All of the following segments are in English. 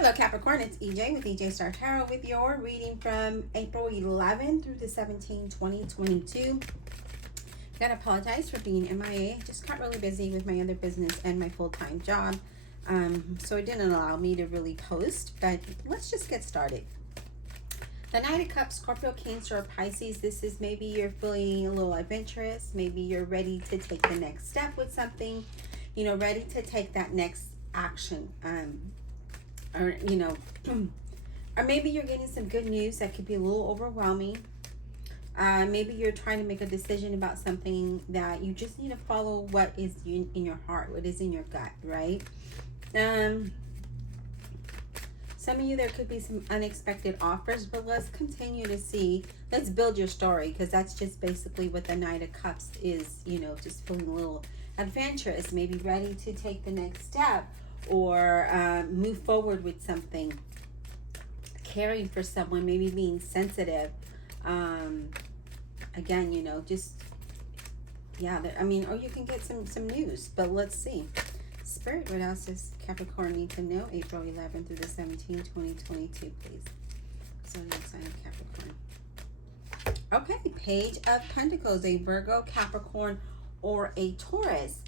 Hello Capricorn, it's EJ with EJ Star Tarot with your reading from April 11 through the 17th, 2022. Gotta apologize for being MIA. Just got really busy with my other business and my full-time job. So it didn't allow me to really post, but let's just get started. The Knight of Cups, Scorpio, Cancer, or Pisces. This is maybe you're feeling a little adventurous. Maybe you're ready to take the next step with something. You know, ready to take that next action. Or or maybe you're getting some good news that could be a little overwhelming. Maybe you're trying to make a decision about something that you just need to follow what is in your heart, what is in your gut, right? Some of you, there could be some unexpected offers, but let's continue to see. Let's build your story, because that's just basically what the Knight of Cups is, just feeling a little adventurous, maybe ready to take the next step or move forward with something, caring for someone, maybe being sensitive. Again, or you can get some news, but let's see. Spirit, what else does Capricorn need to know? April 11 through the 17th, 2022, please. Zodiac sign of Capricorn. Okay, Page of Pentacles, a Virgo, Capricorn, or a Taurus.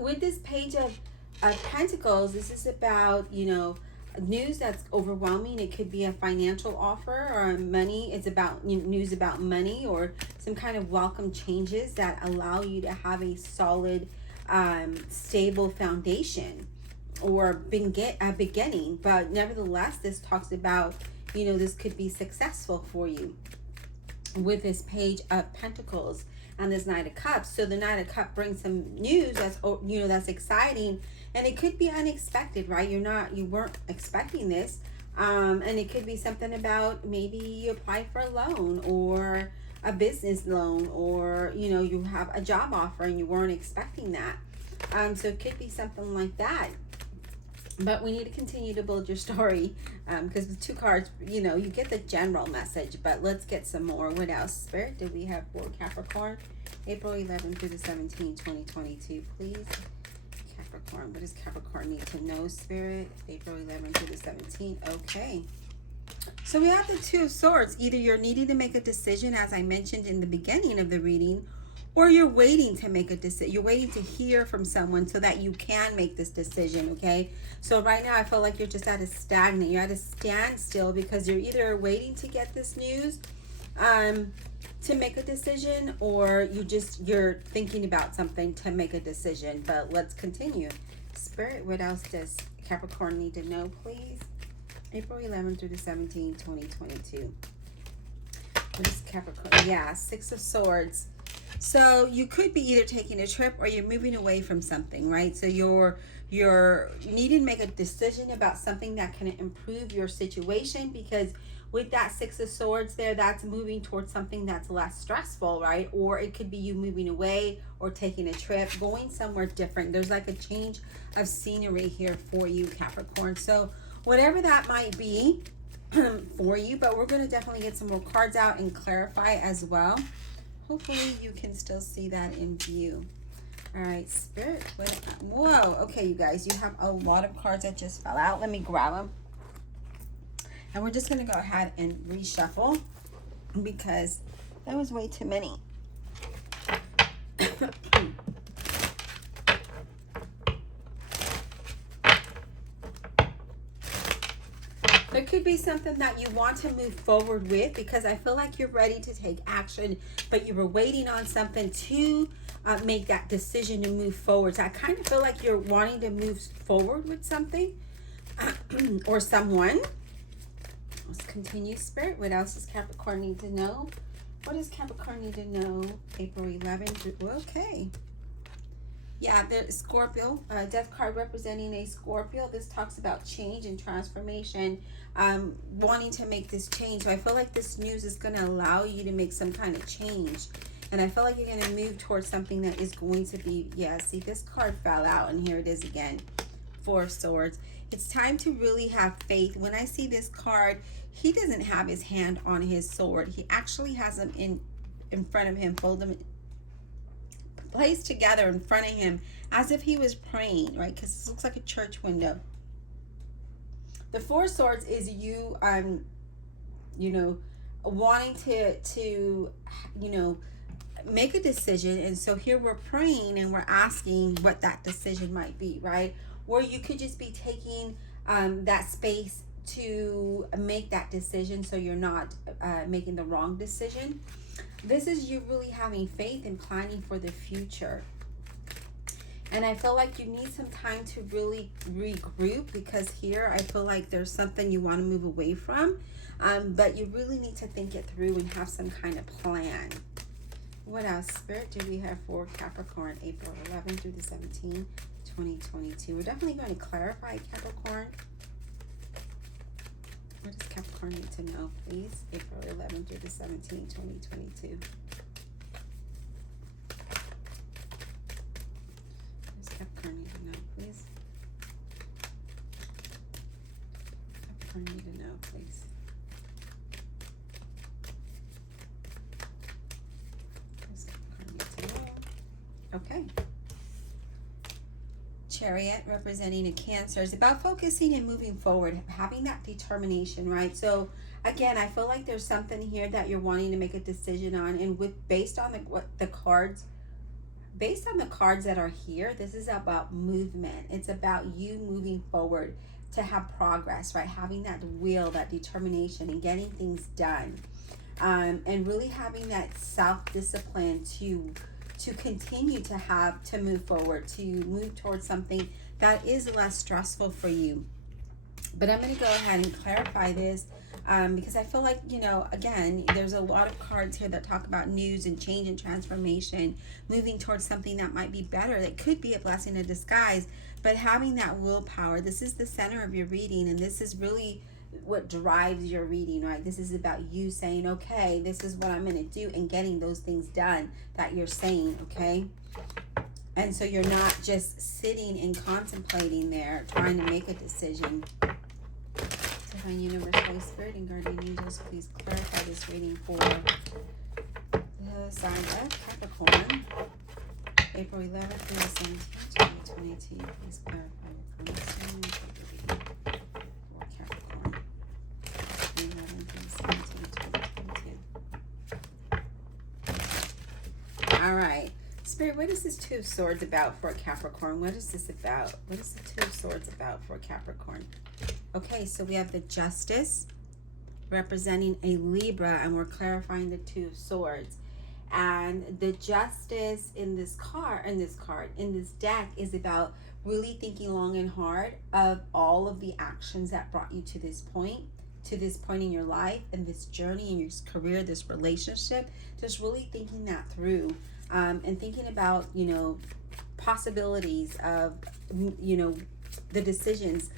With this Page of Pentacles, this is about, news that's overwhelming. It could be a financial offer or money. It's about news about money or some kind of welcome changes that allow you to have a solid, stable foundation or beginning. But nevertheless, this talks about, this could be successful for you with this Page of Pentacles and this Knight of Cups. So the Knight of Cups brings some news that's, that's exciting. And it could be unexpected, right? You weren't expecting this. And it could be something about maybe you apply for a loan or a business loan, or, you have a job offer and you weren't expecting that. So it could be something like that. But we need to continue to build your story, because with two cards, you get the general message. But let's get some more. What else, Spirit, do we have for Capricorn? April 11 through the 17th, 2022, please. Capricorn. What does Capricorn need to know, Spirit? April 11 through the 17th. Okay. So we have the Two of Swords. Either you're needing to make a decision, as I mentioned in the beginning of the reading, or you're waiting to make a decision. You're waiting to hear from someone so that you can make this decision, okay? So right now I feel like you're just at a stagnant. You're at a standstill because you're either waiting to get this news, to make a decision, or you're thinking about something to make a decision. But let's continue. Spirit, what else does Capricorn need to know, please? April 11 through the 17th, 2022. What is Capricorn? Yeah, Six of Swords. So you could be either taking a trip or you're moving away from something, right? So you're needing to make a decision about something that can improve your situation, because with that Six of Swords there, that's moving towards something that's less stressful, right? Or it could be you moving away or taking a trip, going somewhere different. There's like a change of scenery here for you, Capricorn. So whatever that might be for you, but we're going to definitely get some more cards out and clarify as well. Hopefully you can still see that in view. All right, Spirit. Whoa. Okay, you guys, you have a lot of cards that just fell out. Let me grab them. And we're just going to go ahead and reshuffle, because that was way too many. There could be something that you want to move forward with, because I feel like you're ready to take action, but you were waiting on something to make that decision to move forward. So I kind of feel like you're wanting to move forward with something or someone. Let's continue, Spirit. What else does Capricorn need to know? What does Capricorn need to know? April 11th. Okay. Yeah, the Scorpio, death card representing a Scorpio. This talks about change and transformation, wanting to make this change. So I feel like this news is going to allow you to make some kind of change. And I feel like you're going to move towards something that is going to be, yeah, see, this card fell out, and here it is again. Four of Swords. It's time to really have faith. When I see this card, he doesn't have his hand on his sword. He actually has them in front of him, fold them, placed together in front of him as if he was praying, right? Because this looks like a church window. The Four of Swords is you, you know, wanting to, you know, make a decision. And so here we're praying and we're asking what that decision might be, right? Or you could just be taking that space to make that decision so you're not making the wrong decision. This is you really having faith and planning for the future. And I feel like you need some time to really regroup, because here I feel like there's something you want to move away from. But you really need to think it through and have some kind of plan. What else, Spirit, do we have for Capricorn, April 11 through the 17th, 2022? We're definitely going to clarify, Capricorn. What does Capricorn need to know, please? April 11 through the 17th, 2022. What does Capricorn need to know, please? Capricorn need to know, please. What does Capricorn need to know? Okay. Chariot, representing a Cancer, is about focusing and moving forward, having that determination, right? So again, I feel like there's something here that you're wanting to make a decision on, and based on the cards that are here, this is about movement. It's about you moving forward to have progress, right? Having that will, that determination, and getting things done, and really having that self-discipline to continue to move forward, to move towards something that is less stressful for you. But I'm going to go ahead and clarify this because I feel like, you know, again, there's a lot of cards here that talk about news and change and transformation, moving towards something that might be better, that could be a blessing in disguise. But having that willpower, this is the center of your reading, and this is really what drives your reading, right? This is about you saying, okay, this is what I'm going to do, and getting those things done that you're saying, okay? And so you're not just sitting and contemplating there, trying to make a decision. Divine Universe, Holy Spirit, and Guardian Angels, please clarify this reading for the sign of Capricorn, April 11th through the 17th, 2022. Please clarify for this reading for Capricorn, 11th through the 17th, 2022. All right. Spirit, what is this Two of Swords about for Capricorn? What is this about? What is the Two of Swords about for Capricorn? Okay, so we have the Justice representing a Libra, and we're clarifying the Two of Swords. And the Justice in this deck is about really thinking long and hard of all of the actions that brought you to this point in your life, and this journey, in your career, this relationship. Just really thinking that through. And thinking about, you know, possibilities of, you know, the decisions,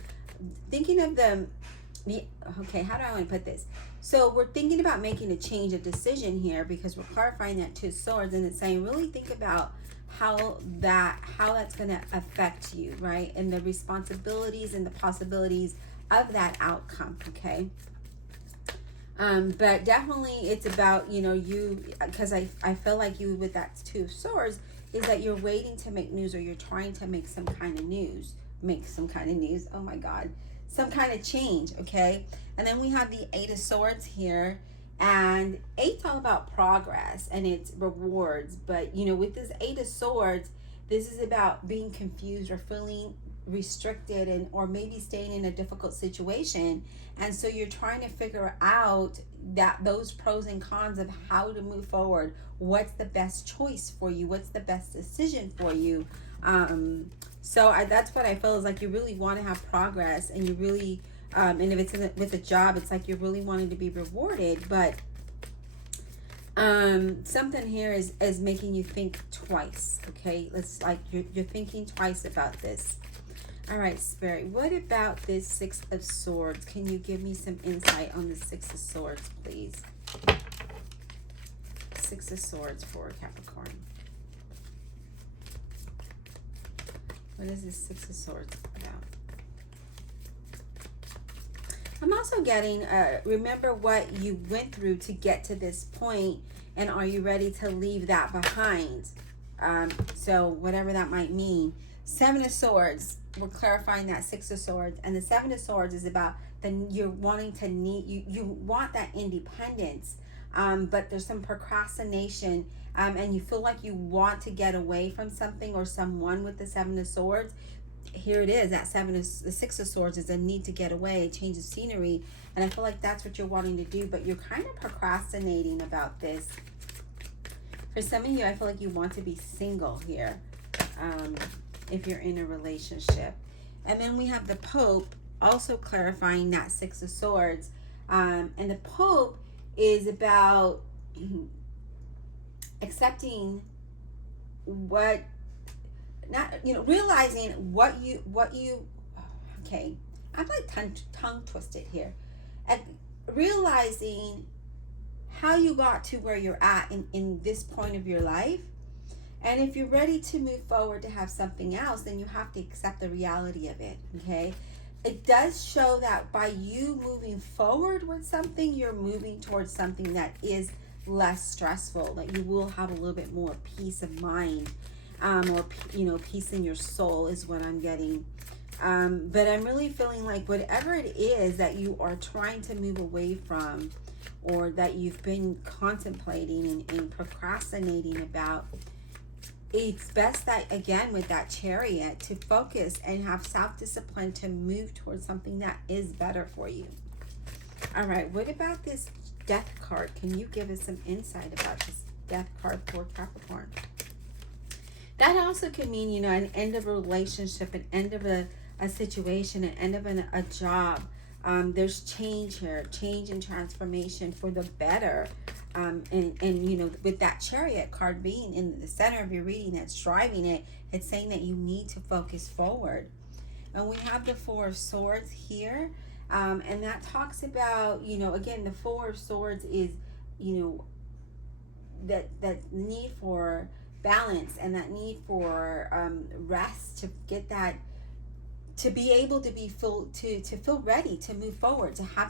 thinking of okay, how do I want to put this? So we're thinking about making a change, a decision here, because we're clarifying that Two of Swords, and it's saying really think about how that's going to affect you, right? And the responsibilities and the possibilities of that outcome, okay? But definitely it's about, you know, you, because I feel like you with that Two of Swords is that you're waiting to make news, or you're trying to make some kind of news, oh my God, some kind of change, okay? And then we have the Eight of Swords here, and eight's all about progress and it's rewards. But, you know, with this Eight of Swords, this is about being confused or feeling restricted, and or maybe staying in a difficult situation, and so you're trying to figure out those pros and cons of how to move forward. What's the best choice for you? What's the best decision for you? That's what I feel is like you really want to have progress, and you really and if it's with a job, it's like you're really wanting to be rewarded. But something here is making you think twice, okay? It's like you're thinking twice about this. All right, Spirit, what about this Six of Swords? Can you give me some insight on the Six of Swords, please? Six of Swords for Capricorn. What is this Six of Swords about? I'm also getting, remember what you went through to get to this point, and are you ready to leave that behind? So whatever that might mean. Seven of Swords. we're clarifying that Six of Swords, and the Seven of Swords is about you're wanting to you want that independence, but there's some procrastination, and you feel like you want to get away from something or someone with the Seven of Swords. Here it is, the Six of Swords is a need to get away, change of scenery, and I feel like that's what you're wanting to do, but you're kind of procrastinating about this. For some of you, I feel like you want to be single here, if you're in a relationship. And then we have the Pope, also clarifying that Six of Swords, and the Pope is about accepting what, not, realizing what you okay, I'm like tongue twisted here, and realizing how you got to where you're at in this point of your life. And if you're ready to move forward to have something else, then you have to accept the reality of it, okay? It does show that by you moving forward with something, you're moving towards something that is less stressful, that you will have a little bit more peace of mind, or peace in your soul is what I'm getting. But I'm really feeling like whatever it is that you are trying to move away from, or that you've been contemplating and procrastinating about, it's best that, again, with that Chariot, to focus and have self-discipline to move towards something that is better for you. All right, what about this Death card? Can you give us some insight about this Death card for Capricorn? That also could mean, an end of a relationship, an end of a situation, an end of a job. There's change here, change and transformation for the better. And with that Chariot card being in the center of your reading, that's driving it, it's saying that you need to focus forward. And we have the Four of Swords here, and that talks about, again, the Four of Swords is, that need for balance and that need for rest, to get that, to be able to be to feel ready to move forward, to have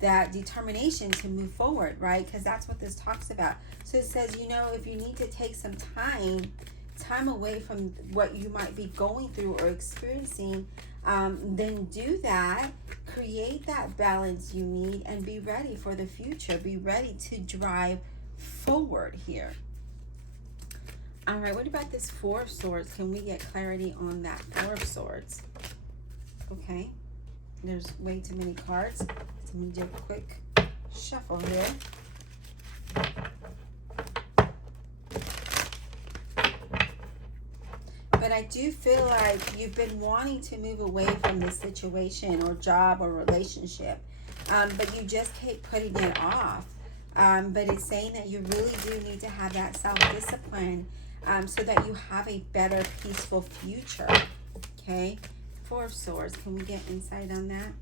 that determination to move forward, right? Because that's what this talks about. So it says, if you need to take some time away from what you might be going through or experiencing, then do that. Create that balance you need and be ready for the future. Be ready to drive forward here. All right, what about this Four of Swords? Can we get clarity on that Four of Swords? Okay, there's way too many cards. So I'm going to do a quick shuffle here. But I do feel like you've been wanting to move away from this situation or job or relationship, but you just keep putting it off. But it's saying that you really do need to have that self-discipline, so that you have a better, peaceful future. Okay, Four of Swords. Can we get insight on that?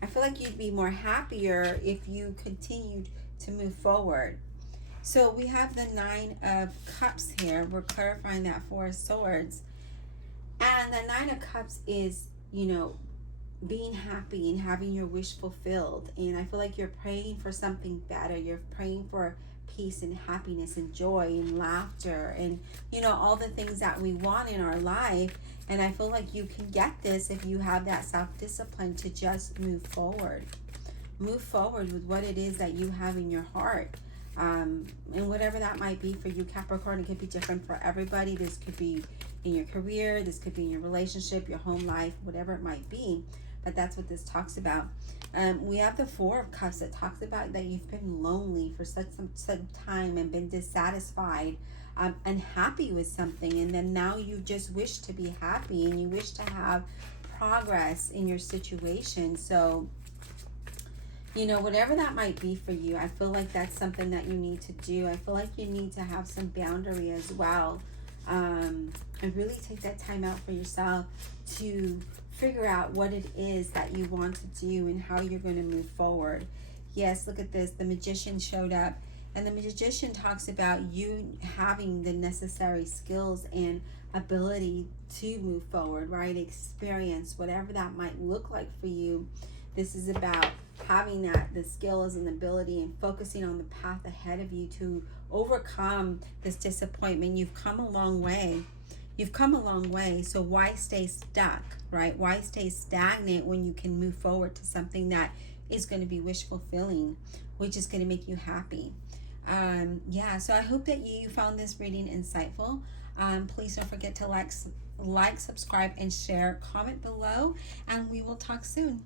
I feel like you'd be more happier if you continued to move forward. So we have the Nine of Cups here. We're clarifying that Four of Swords. And the Nine of Cups is, being happy and having your wish fulfilled. And I feel like you're praying for something better. You're praying for peace and happiness and joy and laughter and, all the things that we want in our life. And I feel like you can get this if you have that self-discipline to just move forward. Move forward with what it is that you have in your heart. And whatever that might be for you, Capricorn, it could be different for everybody. This could be in your career. This could be in your relationship, your home life, whatever it might be. But that's what this talks about. We have the Four of Cups that talks about that you've been lonely for such some time and been dissatisfied, unhappy with something, and then now you just wish to be happy and you wish to have progress in your situation. So, whatever that might be for you, I feel like that's something that you need to do. I feel like you need to have some boundary as well, and really take that time out for yourself to figure out what it is that you want to do and how you're going to move forward. Yes, look at this. The Magician showed up, and the Magician talks about you having the necessary skills and ability to move forward, right? Experience, whatever that might look like for you. This is about having the skills and ability and focusing on the path ahead of you to overcome this disappointment. You've come a long way. You've come a long way, so why stay stuck, right? Why stay stagnant when you can move forward to something that is going to be wish fulfilling, which is going to make you happy? Yeah, so I hope that you found this reading insightful. Please don't forget to like, subscribe, and share. Comment below, and we will talk soon.